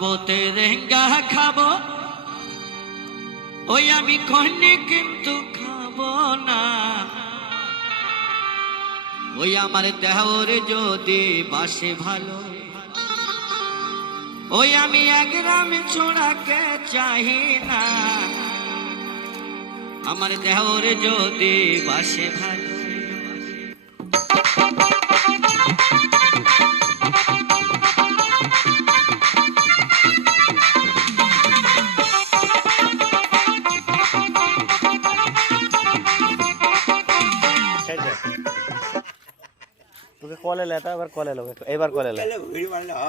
খাবো তেরেঙ্গা খাবো, ওই আমি কন্যে কিন্তু খাবো না। ওই আমার দেহর যদি বাসে ভালো, ওই আমি 1 গ্রাম ছোড়াকে চাহি না। আমার দেহর যদি বাসে ভালো, তোকে কলে লেতা, এবার কলে লোক, এবার কলে লে।